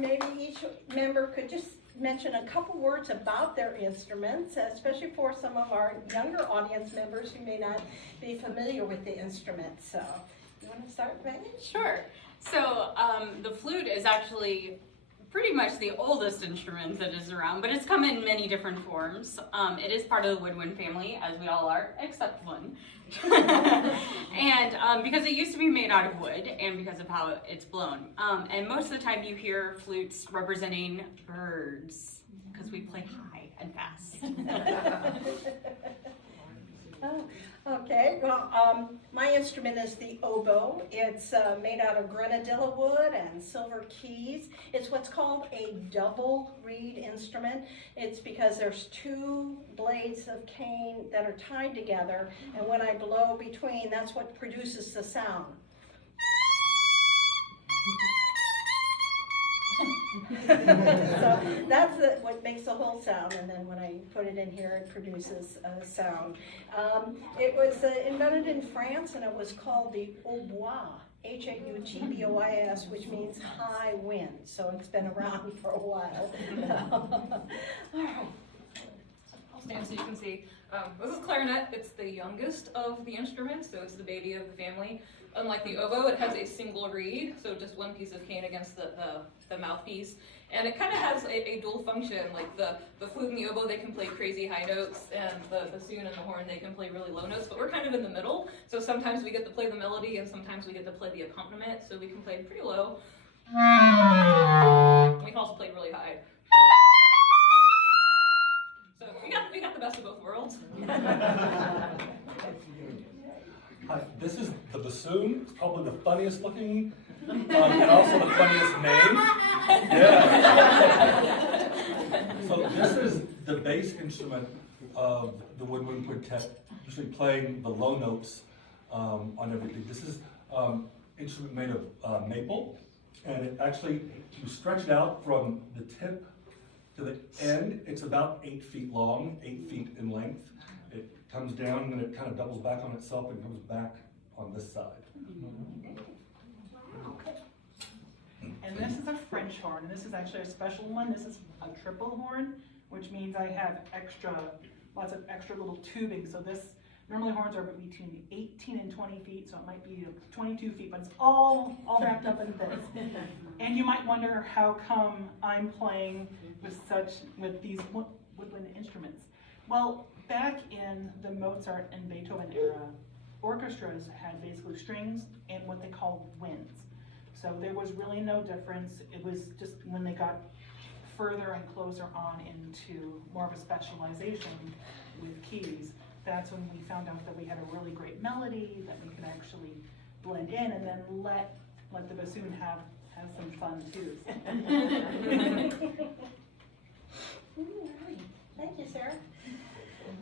maybe each member could just mention a couple words about their instruments, especially for some of our younger audience members who may not be familiar with the instrument. So, you want to start, Maggie? Sure. So the flute is actually pretty much the oldest instrument that is around, but it's come in many different forms. It is part of the woodwind family, as we all are, except one. And because it used to be made out of wood, and because of how it's blown. And most of the time you hear flutes representing birds, because we play high and fast. Oh, okay, well, my instrument is the oboe. It's made out of grenadilla wood and silver keys. It's what's called a double reed instrument. It's because there's two blades of cane that are tied together, and when I blow between, that's what produces the sound. So that's what makes the whole sound, and then when I put it in here, it produces a sound. It was invented in France, and it was called the hautbois, H-A-U-T-B-O-I-S, which means high wind. So it's been around for a while. All right. I'll stand so you can see. This is clarinet. It's the youngest of the instruments, so it's the baby of the family. Unlike the oboe, it has a single reed, so just one piece of cane against the mouthpiece. And it kind of has a dual function, like the flute and the oboe, they can play crazy high notes, and the bassoon and the horn, they can play really low notes, but we're kind of in the middle. So sometimes we get to play the melody, and sometimes we get to play the accompaniment, so we can play pretty low. We can also play really high. So we got the best of both worlds. Hi, this is the bassoon. It's probably the funniest looking, and also the funniest name. Yeah. So this is the bass instrument of the Woodwind Quintet, usually playing the low notes on everything. This is instrument made of maple, and it actually, you stretch it out from the tip to the end. It's about 8 feet long, 8 feet in length. It comes down and then it kind of doubles back on itself and comes back on this side. And this is a French horn. This is actually a special one. This is a triple horn, which means I have lots of extra little tubing. So this, normally horns are between 18 and 20 feet, so it might be 22 feet, but it's all wrapped up in this. And you might wonder how come I'm playing with these woodwind instruments. Well, back in the Mozart and Beethoven era, orchestras had basically strings and what they called winds. So there was really no difference. It was just when they got further and closer on into more of a specialization with keys, that's when we found out that we had a really great melody that we could actually blend in, and then let the bassoon have some fun too.